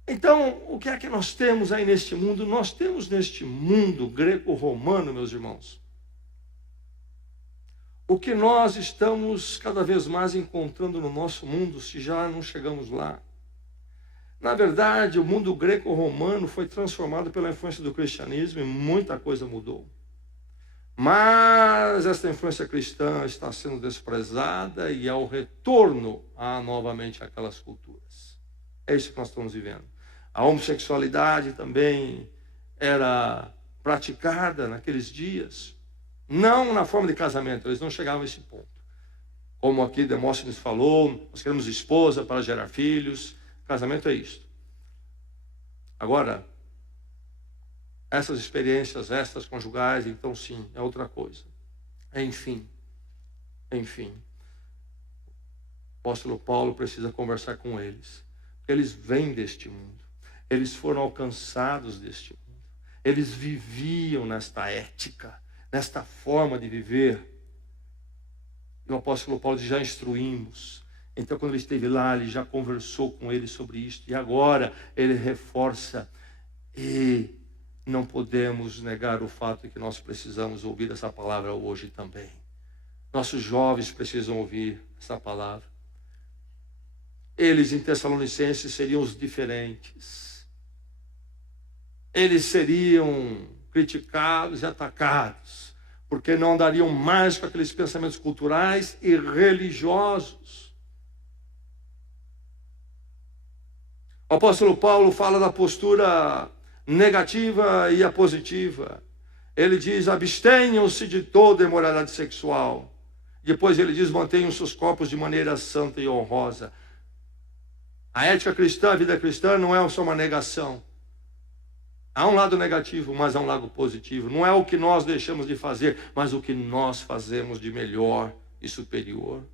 Então, o que é que nós temos aí neste mundo? Nós temos neste mundo greco-romano, meus irmãos, o que nós estamos cada vez mais encontrando no nosso mundo, se já não chegamos lá. Na verdade, o mundo greco-romano foi transformado pela influência do cristianismo e muita coisa mudou. Mas essa influência cristã está sendo desprezada e há o retorno novamente àquelas culturas. É isso que nós estamos vivendo. A homossexualidade também era praticada naqueles dias, não na forma de casamento, eles não chegavam a esse ponto. Como aqui Demóstenes falou, nós queremos esposa para gerar filhos. Casamento é isto. Agora, essas experiências extras conjugais, então sim, é outra coisa. Enfim. O apóstolo Paulo precisa conversar com eles. Porque eles vêm deste mundo. Eles foram alcançados deste mundo. Eles viviam nesta ética, nesta forma de viver. E o apóstolo Paulo diz, já instruímos. Então, quando ele esteve lá, ele já conversou com eles sobre isto. E agora ele reforça. E não podemos negar o fato de que nós precisamos ouvir essa palavra hoje também. Nossos jovens precisam ouvir essa palavra. Eles em Tessalonicenses seriam os diferentes. Eles seriam criticados e atacados, porque não andariam mais com aqueles pensamentos culturais e religiosos. O apóstolo Paulo fala da postura negativa e a positiva. Ele diz, abstenham-se de toda imoralidade sexual. Depois ele diz, mantenham seus corpos de maneira santa e honrosa. A ética cristã, a vida cristã não é só uma negação. Há um lado negativo, mas há um lado positivo. Não é o que nós deixamos de fazer, mas o que nós fazemos de melhor e superior.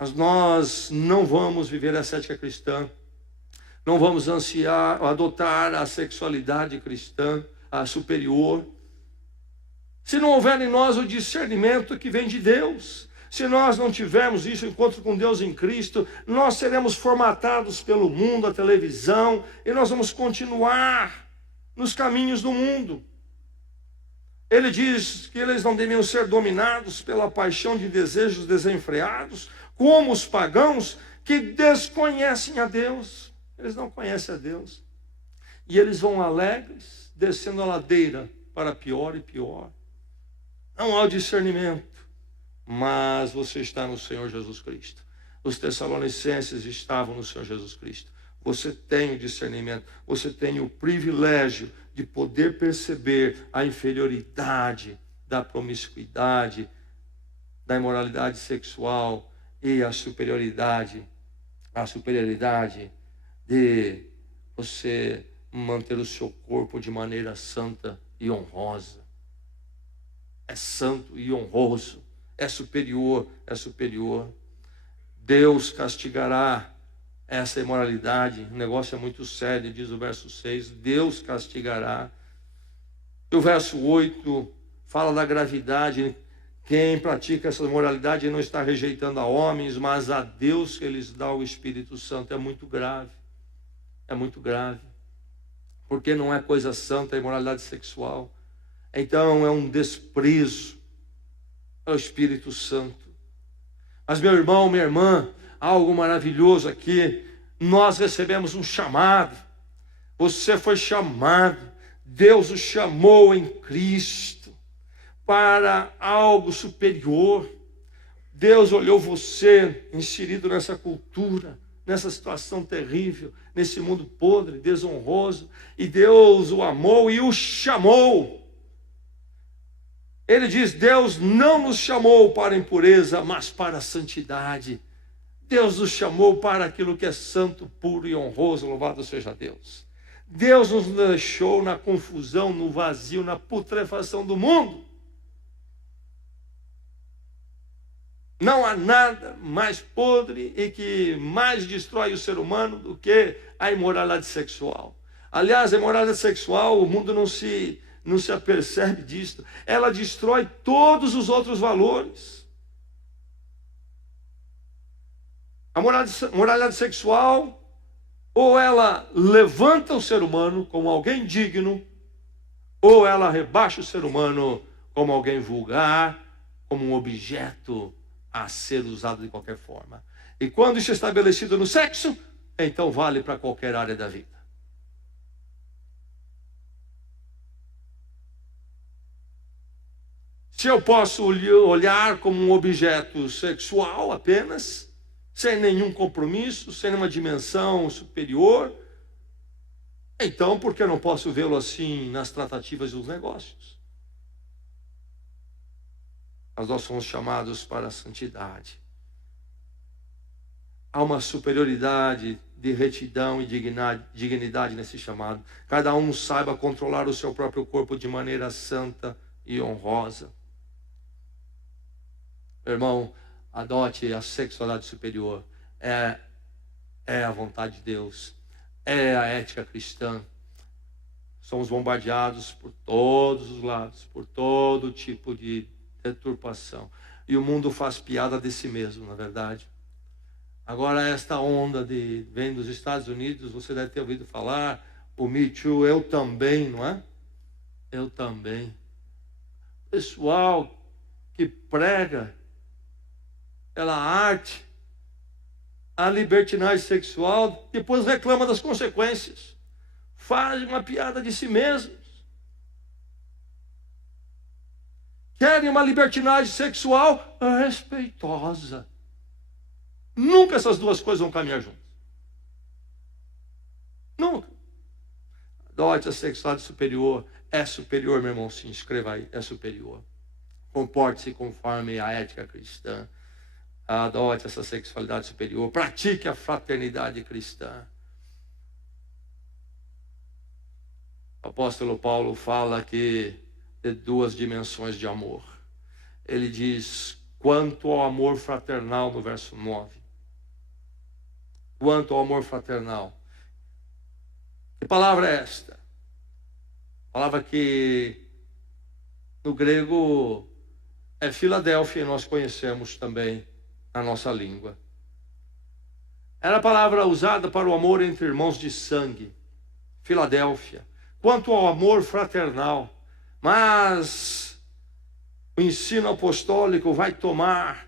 Mas nós não vamos viver essa ética cristã. Não vamos ansiar, adotar a sexualidade cristã, a superior, se não houver em nós o discernimento que vem de Deus. Se nós não tivermos isso, encontro com Deus em Cristo, nós seremos formatados pelo mundo, a televisão, e nós vamos continuar nos caminhos do mundo. Ele diz que eles não deveriam ser dominados pela paixão de desejos desenfreados, como os pagãos que desconhecem a Deus. Eles não conhecem a Deus. E eles vão alegres, descendo a ladeira para pior e pior. Não há o discernimento. Mas você está no Senhor Jesus Cristo. Os Tessalonicenses estavam no Senhor Jesus Cristo. Você tem o discernimento. Você tem o privilégio de poder perceber a inferioridade da promiscuidade, da imoralidade sexual e a superioridade de você manter o seu corpo de maneira santa e honrosa. É santo e honroso. É superior. Deus castigará essa imoralidade. O negócio é muito sério, diz o verso 6. Deus castigará. E o verso 8 fala da gravidade. Quem pratica essa imoralidade não está rejeitando a homens, mas a Deus que lhes dá o Espírito Santo. É muito grave. É muito grave. Porque não é coisa santa a imoralidade sexual. Então é um desprezo ao Espírito Santo. Mas meu irmão, minha irmã, algo maravilhoso aqui. Nós recebemos um chamado. Você foi chamado. Deus o chamou em Cristo para algo superior. Deus olhou você inserido nessa cultura, nessa situação terrível, nesse mundo podre, desonroso, e Deus o amou e o chamou. Ele diz, Deus não nos chamou para a impureza, mas para a santidade. Deus nos chamou para aquilo que é santo, puro e honroso, louvado seja Deus. Deus nos deixou na confusão, no vazio, na putrefação do mundo. Não há nada mais podre e que mais destrói o ser humano do que a imoralidade sexual. Aliás, a imoralidade sexual, o mundo não se apercebe disso. Ela destrói todos os outros valores. A moralidade sexual, ou ela levanta o ser humano como alguém digno, ou ela rebaixa o ser humano como alguém vulgar, como um objeto a ser usado de qualquer forma. E quando isso é estabelecido no sexo, então vale para qualquer área da vida. Se eu posso olhar como um objeto sexual apenas, sem nenhum compromisso, sem nenhuma dimensão superior, então por que eu não posso vê-lo assim nas tratativas dos negócios? mas nós somos chamados para a santidade. Há uma superioridade de retidão e dignidade nesse chamado. Cada um saiba controlar o seu próprio corpo de maneira santa e honrosa. Meu irmão, adote a sexualidade superior. É a vontade de Deus. É a ética cristã. Somos bombardeados por todos os lados, por todo tipo de deturpação. E o mundo faz piada de si mesmo, na verdade. Agora, esta onda vem dos Estados Unidos, você deve ter ouvido falar, o Me Too, eu também, não é? Eu também. Pessoal que prega pela arte a libertinagem sexual, depois reclama das consequências. Faz uma piada de si mesmos. Querem uma libertinagem sexual respeitosa. Nunca essas duas coisas vão caminhar juntas. Nunca. Adote a sexualidade superior. É superior, meu irmão, sim, escreva aí. É superior. Comporte-se conforme a ética cristã. Adote essa sexualidade superior. Pratique a fraternidade cristã. O apóstolo Paulo fala aqui de duas dimensões de amor. Ele diz, quanto ao amor fraternal, no verso 9. Quanto ao amor fraternal. Que palavra é esta? Palavra que no grego é Filadélfia, e nós conhecemos também na nossa língua. Era a palavra usada para o amor entre irmãos de sangue. Filadélfia. Quanto ao amor fraternal. Mas o ensino apostólico vai tomar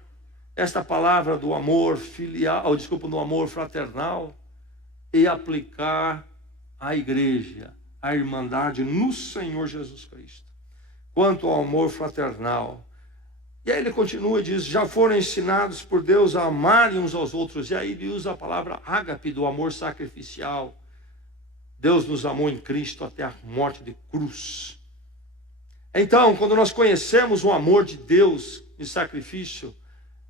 esta palavra do amor filial, do amor fraternal, e aplicar à igreja, à irmandade no Senhor Jesus Cristo. Quanto ao amor fraternal. E aí ele continua e diz, já foram ensinados por Deus a amarem uns aos outros. E aí ele usa a palavra ágape, do amor sacrificial. Deus nos amou em Cristo até a morte de cruz. Então, quando nós conhecemos o amor de Deus em sacrifício,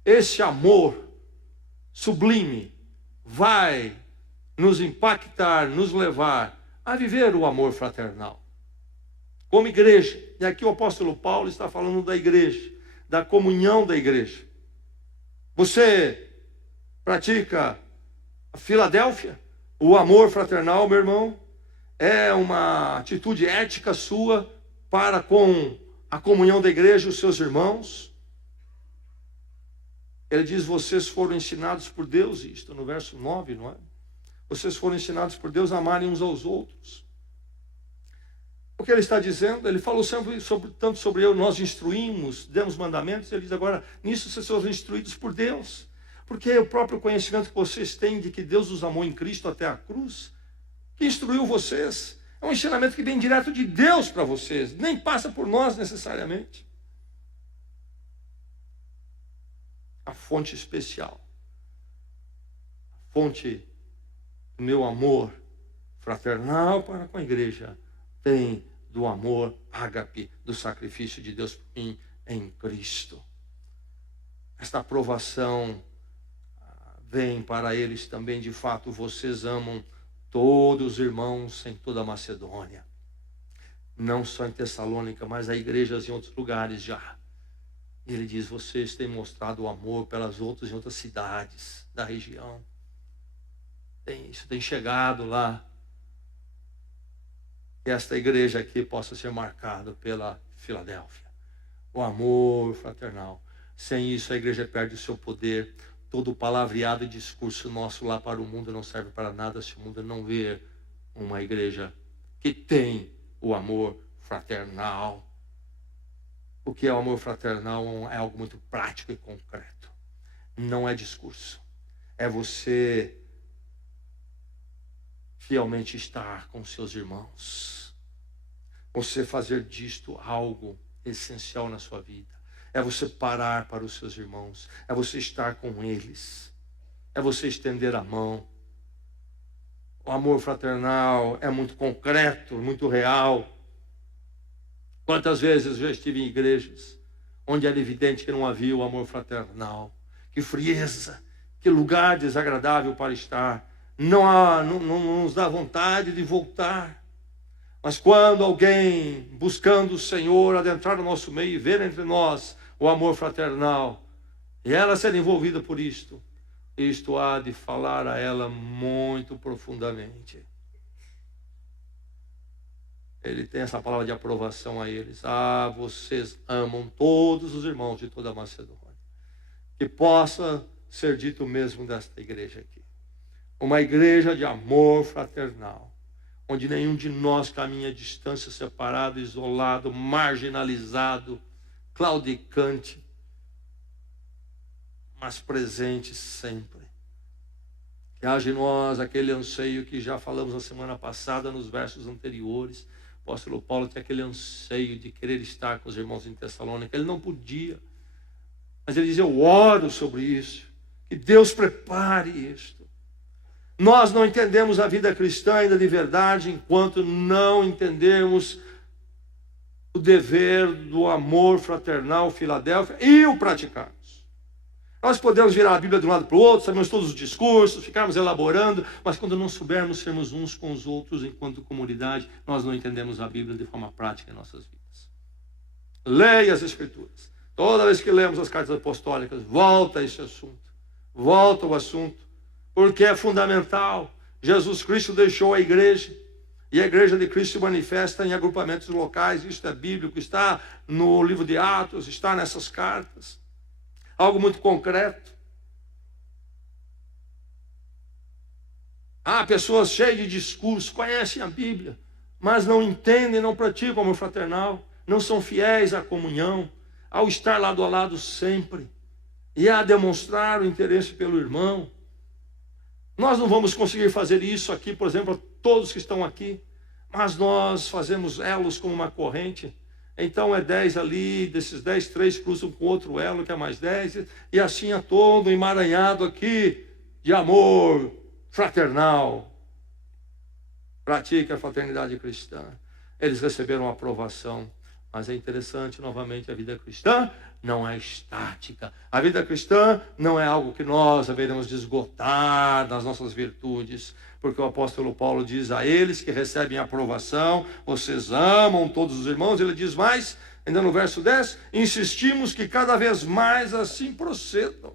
esse amor sublime vai nos impactar, nos levar a viver o amor fraternal. Como igreja. E aqui o apóstolo Paulo está falando da igreja, da comunhão da igreja. Você pratica a Filadélfia? O amor fraternal, meu irmão, é uma atitude ética sua para com a comunhão da igreja e os seus irmãos. Ele diz, vocês foram ensinados por Deus, isto no verso 9, não é? Vocês foram ensinados por Deus a amarem uns aos outros. O que ele está dizendo? Ele falou sempre tanto sobre eu, nós instruímos, demos mandamentos, ele diz agora, nisso vocês foram instruídos por Deus. Porque o próprio conhecimento que vocês têm de que Deus os amou em Cristo até a cruz, que instruiu vocês, é um ensinamento que vem direto de Deus para vocês, nem passa por nós necessariamente. A fonte especial, a fonte do meu amor fraternal para com a igreja, vem do amor ágape, do sacrifício de Deus por mim em Cristo. Esta aprovação vem para eles também, de fato, vocês amam todos os irmãos em toda a Macedônia. Não só em Tessalônica, mas há igrejas em outros lugares já. E ele diz, vocês têm mostrado o amor pelas outras em outras cidades da região. Isso tem chegado lá. Que esta igreja aqui possa ser marcada pela Filadélfia. O amor fraternal. Sem isso a igreja perde o seu poder. Todo palavreado e discurso nosso lá para o mundo não serve para nada se o mundo não ver uma igreja que tem o amor fraternal. O que é o amor fraternal é algo muito prático e concreto. Não é discurso. É você fielmente estar com seus irmãos. Você fazer disto algo essencial na sua vida. É você parar para os seus irmãos. É você estar com eles. É você estender a mão. O amor fraternal é muito concreto, muito real. Quantas vezes eu já estive em igrejas onde era evidente que não havia o amor fraternal. Que frieza, que lugar desagradável para estar. Não nos dá vontade de voltar. Mas quando alguém, buscando o Senhor, adentrar no nosso meio e ver entre nós o amor fraternal, e ela ser envolvida por isto há de falar a ela muito profundamente. Ele tem essa palavra de aprovação a eles. Vocês amam todos os irmãos de toda a Macedônia. Que possa ser dito mesmo desta igreja aqui. Uma igreja de amor fraternal, onde nenhum de nós caminha a distância, separado, isolado, marginalizado, claudicante, mas presente sempre. Que haja em nós aquele anseio que já falamos na semana passada, nos versos anteriores. O apóstolo Paulo tinha aquele anseio de querer estar com os irmãos em Tessalônica. Ele não podia, mas ele dizia: eu oro sobre isso, que Deus prepare isto. Nós não entendemos a vida cristã ainda de verdade enquanto não entendermos o dever do amor fraternal, Filadélfia, e o praticarmos. Nós podemos virar a Bíblia de um lado para o outro, sabemos todos os discursos, ficarmos elaborando, mas quando não soubermos sermos uns com os outros enquanto comunidade, nós não entendemos a Bíblia de forma prática em nossas vidas. Leia as Escrituras. Toda vez que lemos as cartas apostólicas, volta a esse assunto. Volta ao assunto. Porque é fundamental. Jesus Cristo deixou a igreja. E a igreja de Cristo se manifesta em agrupamentos locais. Isso é bíblico. Está no livro de Atos. Está nessas cartas. Algo muito concreto. Há pessoas cheias de discurso, conhecem a Bíblia, mas não entendem, não praticam o amor fraternal, não são fiéis à comunhão, ao estar lado a lado sempre, e a demonstrar o interesse pelo irmão. Nós não vamos conseguir fazer isso aqui, por exemplo, a todos que estão aqui, mas nós fazemos elos como uma corrente. Então é 10 ali, desses 10, 3 cruzam com outro elo, que é mais 10, e assim é todo emaranhado aqui de amor fraternal. Pratique a fraternidade cristã. Eles receberam aprovação, mas é interessante, novamente, a vida cristã não é estática. A vida cristã não é algo que nós haveremos de esgotar nas nossas virtudes, porque o apóstolo Paulo diz a eles que recebem aprovação: vocês amam todos os irmãos. Ele diz mais, ainda no verso 10, insistimos que cada vez mais assim procedam.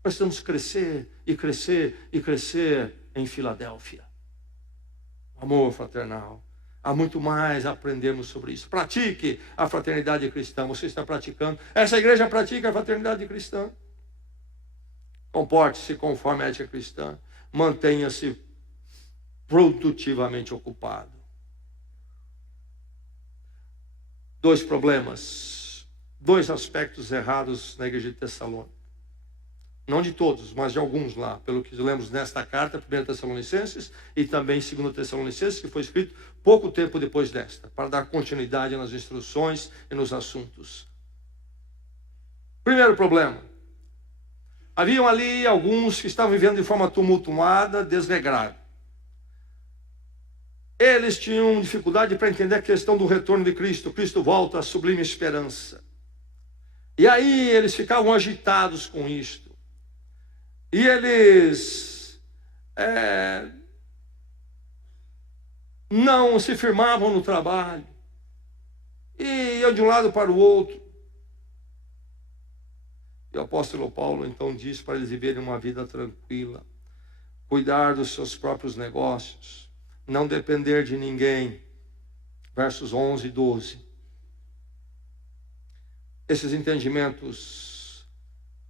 Precisamos crescer e crescer e crescer em Filadélfia. Amor fraternal. Há muito mais a aprendermos sobre isso. Pratique a fraternidade cristã. Você está praticando. Essa igreja pratica a fraternidade cristã. Comporte-se conforme a ética cristã. Mantenha-se produtivamente ocupado. 2 problemas. 2 aspectos errados na igreja de Tessalônica. Não de todos, mas de alguns lá, pelo que lemos nesta carta, 1 Tessalonicenses e também 2 Tessalonicenses, que foi escrito pouco tempo depois desta, para dar continuidade nas instruções e nos assuntos. Primeiro problema. Haviam ali alguns que estavam vivendo de forma tumultuada, desregrada. Eles tinham dificuldade para entender a questão do retorno de Cristo. Cristo volta, a sublime esperança. E aí eles ficavam agitados com isto. E eles não se firmavam no trabalho. E iam de um lado para o outro. E o apóstolo Paulo então diz para eles viverem uma vida tranquila. Cuidar dos seus próprios negócios. Não depender de ninguém. Versos 11 e 12. Esses entendimentos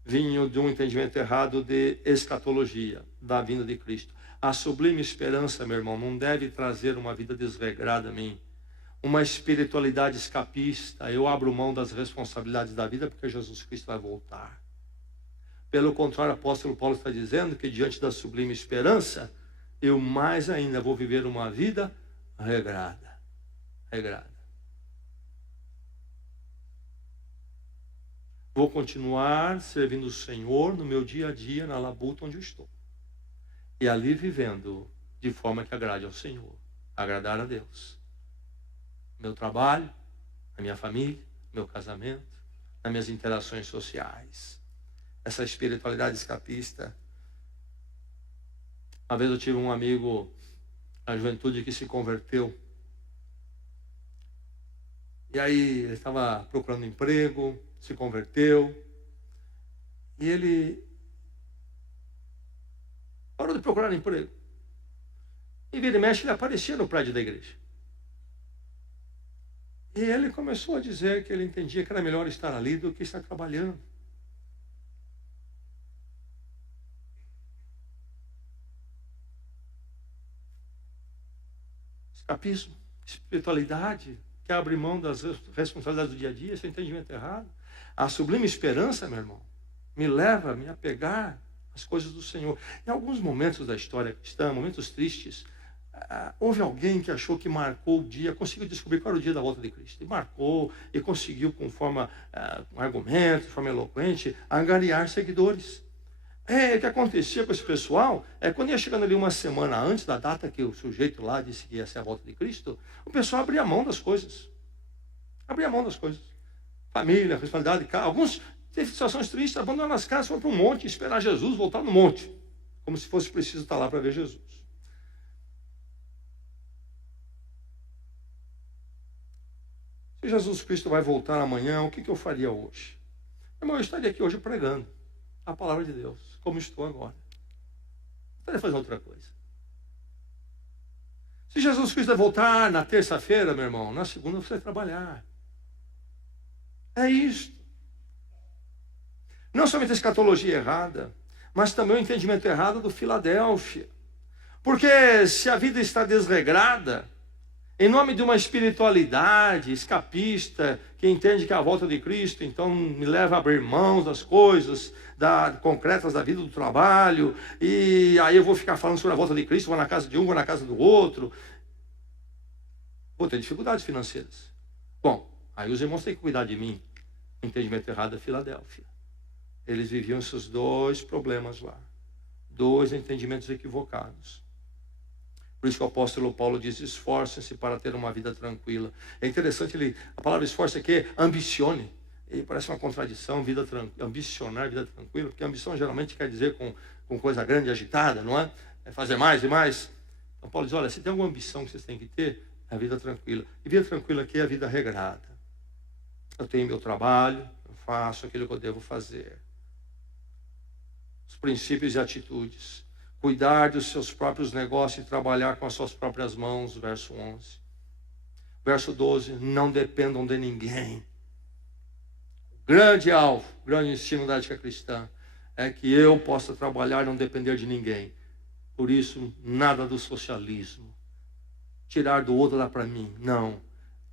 vinham de um entendimento errado de escatologia, da vinda de Cristo. A sublime esperança, meu irmão, não deve trazer uma vida desregrada a mim. Uma espiritualidade escapista. Eu abro mão das responsabilidades da vida porque Jesus Cristo vai voltar. Pelo contrário, o apóstolo Paulo está dizendo que diante da sublime esperança, eu mais ainda vou viver uma vida regrada. Regrada. Vou continuar servindo o Senhor no meu dia a dia, na labuta onde eu estou. E ali vivendo de forma que agrade ao Senhor. Agradar a Deus. Meu trabalho, a minha família, meu casamento. nas minhas interações sociais. Essa espiritualidade escapista. Uma vez eu tive um amigo na juventude que se converteu. E aí ele estava procurando emprego, se converteu. E ele parou de procurar emprego. E vira e mexe, ele aparecia no prédio da igreja. E ele começou a dizer que ele entendia que era melhor estar ali do que estar trabalhando. Escapismo, espiritualidade, que abre mão das responsabilidades do dia a dia, esse entendimento errado. A sublime esperança, meu irmão, me leva a me apegar às coisas do Senhor. Em alguns momentos da história cristã, momentos tristes, houve alguém que achou que marcou o dia, conseguiu descobrir qual era o dia da volta de Cristo. E marcou, e conseguiu, com argumentos, de forma eloquente, angariar seguidores. O que acontecia com esse pessoal quando ia chegando ali uma semana antes da data que o sujeito lá disse que ia ser a volta de Cristo, o pessoal abria mão das coisas. Abria mão das coisas. Família, responsabilidade, alguns teve situações tristes, abandonaram as casas, foram para um monte, esperar Jesus voltar no monte, como se fosse preciso estar lá para ver Jesus. Se Jesus Cristo vai voltar amanhã, o que eu faria hoje? Irmão, eu estaria aqui hoje pregando a palavra de Deus, como estou agora. Não estaria fazendo outra coisa. Se Jesus Cristo vai voltar na terça-feira, meu irmão, na segunda você vai trabalhar. É isso. Não somente a escatologia errada, mas também o entendimento errado do Filadélfia. Porque se a vida está desregrada, em nome de uma espiritualidade escapista, que entende que a volta de Cristo, então, me leva a abrir mãos das coisas concretas da vida, do trabalho, e aí eu vou ficar falando sobre a volta de Cristo, vou na casa de um, vou na casa do outro, vou ter dificuldades financeiras. Bom, aí os irmãos têm que cuidar de mim. O entendimento errado da Filadélfia. Eles viviam esses dois problemas lá. Dois entendimentos equivocados. Por isso que o apóstolo Paulo diz: esforcem-se para ter uma vida tranquila. É interessante, a palavra esforço aqui é ambicione. E parece uma contradição, ambicionar vida tranquila, porque ambição geralmente quer dizer com coisa grande e agitada, não é? É fazer mais e mais. Então Paulo diz: olha, se tem alguma ambição que vocês têm que ter, é a vida tranquila. E vida tranquila aqui é a vida regrada. Eu tenho meu trabalho, eu faço aquilo que eu devo fazer. Os princípios e atitudes. Cuidar dos seus próprios negócios e trabalhar com as suas próprias mãos, verso 11. Verso 12, não dependam de ninguém. O grande alvo, o grande ensino da ética cristã é que eu possa trabalhar e não depender de ninguém. Por isso, nada do socialismo. Tirar do outro lá para mim. Não.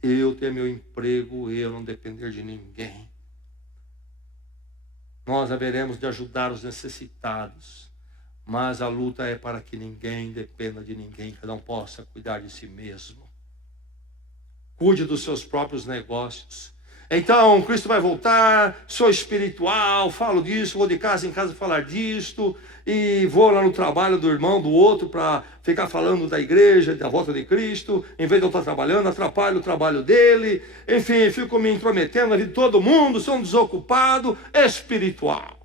Eu ter meu emprego, eu não depender de ninguém. Nós haveremos de ajudar os necessitados. Mas a luta é para que ninguém dependa de ninguém, cada um possa cuidar de si mesmo. Cuide dos seus próprios negócios. Então, Cristo vai voltar, sou espiritual, falo disso, vou de casa em casa falar disto, e vou lá no trabalho do irmão, do outro, para ficar falando da igreja, da volta de Cristo, em vez de eu estar trabalhando, atrapalho o trabalho dele, enfim, fico me intrometendo na vida de todo mundo, sou um desocupado espiritual.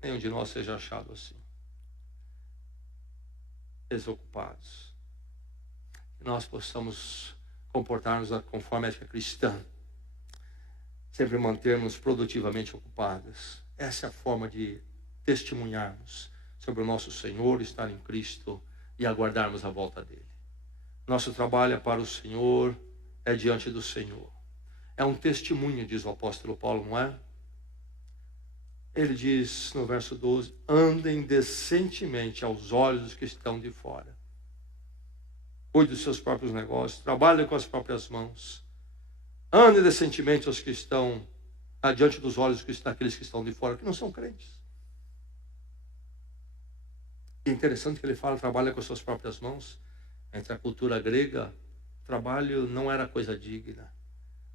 Nenhum de nós seja achado assim. Desocupados. Que nós possamos comportar-nos conforme a ética cristã. Sempre mantermos produtivamente ocupados. Essa é a forma de testemunharmos sobre o nosso Senhor, estar em Cristo e aguardarmos a volta dele. Nosso trabalho é para o Senhor, é diante do Senhor. É um testemunho, diz o apóstolo Paulo, não é? Ele diz no verso 12, andem decentemente aos olhos dos que estão de fora. Cuide dos seus próprios negócios, trabalhe com as próprias mãos. Andem decentemente aos que estão diante dos olhos daqueles que estão de fora, que não são crentes. E é interessante que ele fala, trabalha com as suas próprias mãos. Entre a cultura grega, trabalho não era coisa digna.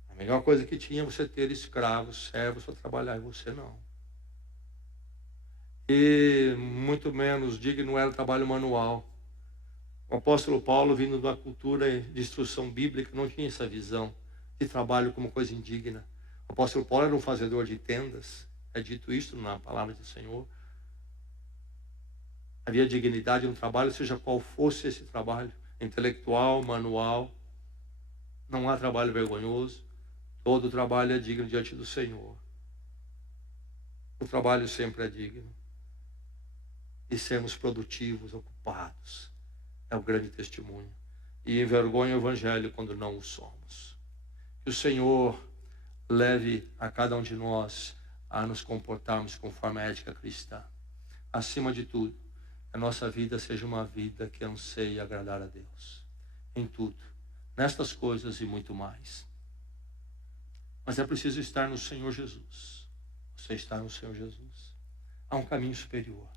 A melhor coisa que tinha é você ter escravos, servos para trabalhar, e você não. E muito menos digno era o trabalho manual. O apóstolo Paulo, vindo da cultura de instrução bíblica, não tinha essa visão de trabalho como coisa indigna. O apóstolo Paulo era um fazedor de tendas. É dito isto na palavra do Senhor. Havia dignidade no trabalho, seja qual fosse esse trabalho, intelectual, manual. Não há trabalho vergonhoso. Todo trabalho é digno diante do Senhor. O trabalho sempre é digno. E sermos produtivos, ocupados, é o grande testemunho. E envergonha o evangelho quando não o somos. Que o Senhor leve a cada um de nós a nos comportarmos conforme a ética cristã. Acima de tudo, a nossa vida seja uma vida que anseie agradar a Deus. Em tudo. Nestas coisas e muito mais. Mas é preciso estar no Senhor Jesus. Você está no Senhor Jesus. Há um caminho superior.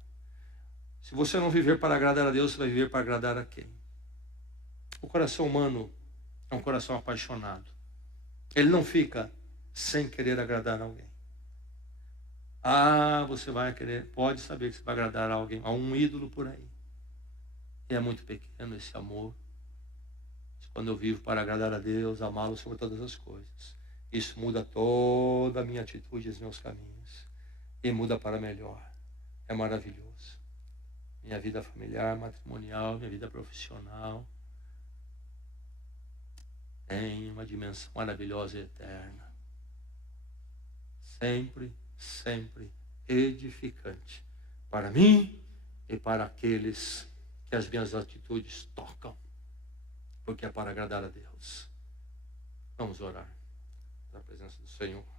Se você não viver para agradar a Deus, você vai viver para agradar a quem? O coração humano é um coração apaixonado. Ele não fica sem querer agradar a alguém. Você vai querer, pode saber que você vai agradar a alguém, a um ídolo por aí. E é muito pequeno esse amor. Mas quando eu vivo para agradar a Deus, amá-lo sobre todas as coisas, isso muda toda a minha atitude e os meus caminhos. E muda para melhor. É maravilhoso. Minha vida familiar, matrimonial, minha vida profissional tem uma dimensão maravilhosa e eterna. Sempre, sempre edificante. Para mim e para aqueles que as minhas atitudes tocam. Porque é para agradar a Deus. Vamos orar na presença do Senhor.